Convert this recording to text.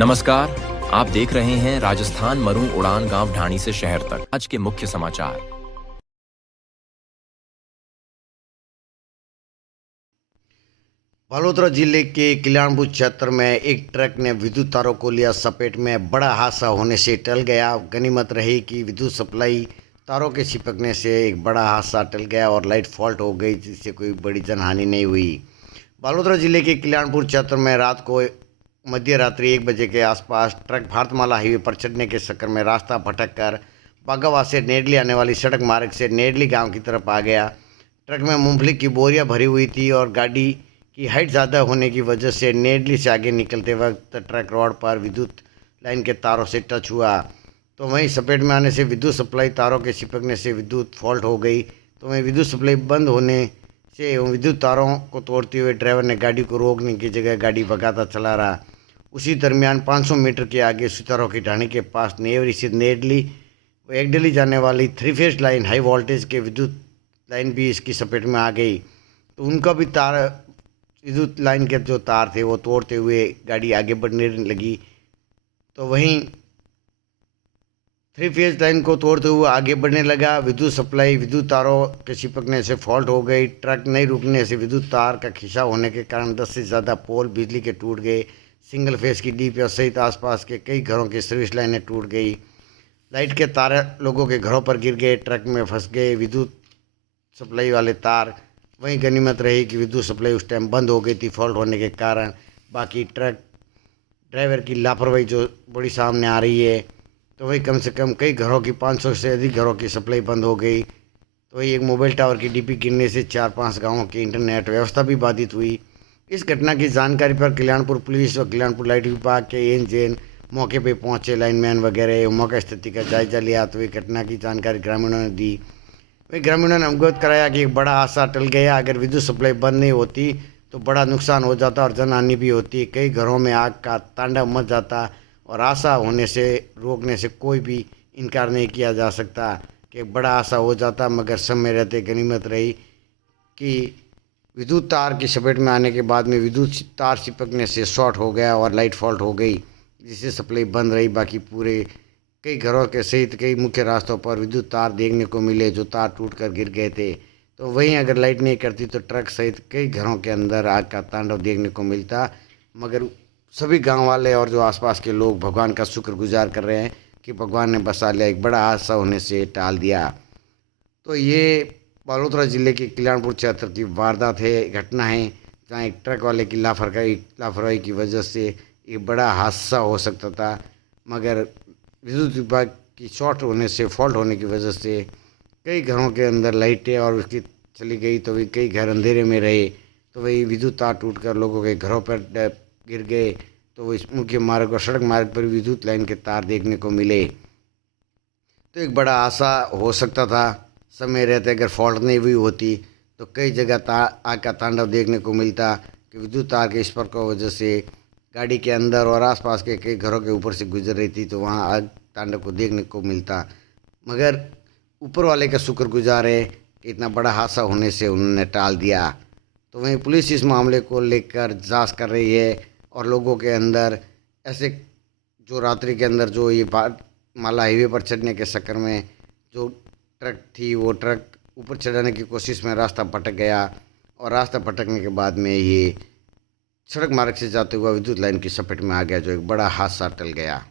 नमस्कार, आप देख रहे हैं राजस्थान मरू उड़ान गांव ढाणी से शहर तक। आज के मुख्य समाचार। बालोतरा जिले के कल्याणपुर क्षेत्र में एक ट्रक ने विद्युत तारों को लिया चपेट में। बड़ा हादसा होने से टल गया। गनीमत रही कि विद्युत सप्लाई तारों के चिपकने से एक बड़ा हादसा टल गया और लाइट फॉल्ट हो गई, जिससे कोई बड़ी जनहानि नहीं हुई। बालोतरा जिले के कल्याणपुर क्षेत्र में रात को मध्य रात्रि 1 बजे के आसपास ट्रक भारतमाला हाईवे पर चढ़ने के चक्कर में रास्ता भटक कर बागावास से नेडली आने वाली सड़क मार्ग से नेडली गांव की तरफ आ गया। ट्रक में मूंगफली की बोरियां भरी हुई थी और गाड़ी की हाइट ज़्यादा होने की वजह से नेडली से आगे निकलते वक्त ट्रक रोड पर विद्युत लाइन के तारों से टच हुआ। तो वहीं चपेट में आने से विद्युत सप्लाई तारों के चिपकने से विद्युत फॉल्ट हो गई। तो वहीं विद्युत सप्लाई बंद होने से विद्युत तारों को तोड़ते हुए ड्राइवर ने गाड़ी को रोकने की जगह गाड़ी भगाता चला रहा। उसी दरमियान 500 मीटर के आगे सुतारों की ढाणी के पास नेवरी से नेडली व एकडली जाने वाली 3 फेज लाइन हाई वोल्टेज के विद्युत लाइन भी इसकी चपेट में आ गई। तो उनका भी तार विद्युत लाइन के जो तार थे वो तोड़ते हुए गाड़ी आगे बढ़ने लगी। तो वहीं 3 फेज लाइन को तोड़ते हुए आगे बढ़ने लगा। विद्युत सप्लाई विद्युत तारों के चिपकने से फॉल्ट हो गई। ट्रक नहीं रुकने से विद्युत तार का खिंचाव होने के कारण 10 से ज़्यादा पोल बिजली के टूट गए। सिंगल फेज की डीपीएस सहित आसपास के कई घरों की सर्विस लाइनें टूट गई। लाइट के तार लोगों के घरों पर गिर गए, ट्रक में फंस गए विद्युत सप्लाई वाले तार। वहीं गनीमत रही कि विद्युत सप्लाई उस टाइम बंद हो गई थी फॉल्ट होने के कारण। बाकी ट्रक ड्राइवर की लापरवाही जो बड़ी सामने आ रही है। तो वही कम से कम कई घरों की 500 से अधिक घरों की सप्लाई बंद हो गई। तो वही एक मोबाइल टावर की डीपी गिरने से 4-5 गाँवों की इंटरनेट व्यवस्था भी बाधित हुई। इस घटना की जानकारी पर कल्याणपुर पुलिस और कल्याणपुर लाइट विभाग के एन मौके पर पहुंचे। लाइनमैन वगैरह मौका स्थिति का जायजा लिया। तो ये घटना की जानकारी ग्रामीणों ने दी। वही ग्रामीणों ने अवगत कराया कि एक बड़ा हादसा टल गया। अगर विद्युत सप्लाई बंद नहीं होती तो बड़ा नुकसान हो जाता और जनहानि भी होती। कई घरों में आग का तांडव मच जाता और हादसा होने से रोकने से कोई भी इनकार नहीं किया जा सकता कि बड़ा हादसा हो जाता। मगर समय रहते गनीमत रही कि विद्युत तार की चपेट में आने के बाद में विद्युत तार चिपकने से शॉर्ट हो गया और लाइट फॉल्ट हो गई, जिससे सप्लाई बंद रही। बाकी पूरे कई घरों के सहित कई मुख्य रास्तों पर विद्युत तार देखने को मिले जो तार टूटकर गिर गए थे। तो वहीं अगर लाइट नहीं करती तो ट्रक सहित कई घरों के अंदर आग का तांडव देखने को मिलता। मगर सभी गांव वाले और जो आसपास के लोग भगवान का शुक्रगुजार कर रहे हैं कि भगवान ने बचा लिया, एक बड़ा हादसा होने से टाल दिया। तो ये बालोतरा जिले के कल्याणपुर क्षेत्र की वारदात है, घटना है, जहाँ एक ट्रक वाले की लापरवाही की वजह से एक बड़ा हादसा हो सकता था। मगर विद्युत विभाग की शॉर्ट होने से फॉल्ट होने की वजह से कई घरों के अंदर लाइटें और उसकी चली गई। तो वही कई घर अंधेरे में रहे। तो वही विद्युत तार टूटकर लोगों के घरों पर गिर गए। तो वो इस मुख्य मार्ग और सड़क मार्ग पर विद्युत लाइन के तार देखने को मिले। तो एक बड़ा हादसा हो सकता था। समय रहते अगर फॉल्ट नहीं हुई होती तो कई जगह आग का तांडव देखने को मिलता कि विद्युत तार के स्पर्श की वजह से गाड़ी के अंदर और आसपास के कई घरों के ऊपर से गुजर रही थी, तो वहाँ आग तांडव को देखने को मिलता। मगर ऊपर वाले का शुक्रगुजार है कि इतना बड़ा हादसा होने से उन्होंने टाल दिया। तो वहीं पुलिस इस मामले को लेकर जांच कर रही है और लोगों के अंदर ऐसे जो रात्रि के अंदर जो ये माला हाईवे पर चढ़ने के चक्कर में जो ट्रक थी वो ट्रक ऊपर चढ़ाने की कोशिश में रास्ता भटक गया और रास्ता भटकने के बाद में ये सड़क मार्ग से जाते हुआ विद्युत लाइन की चपेट में आ गया, जो एक बड़ा हादसा टल गया।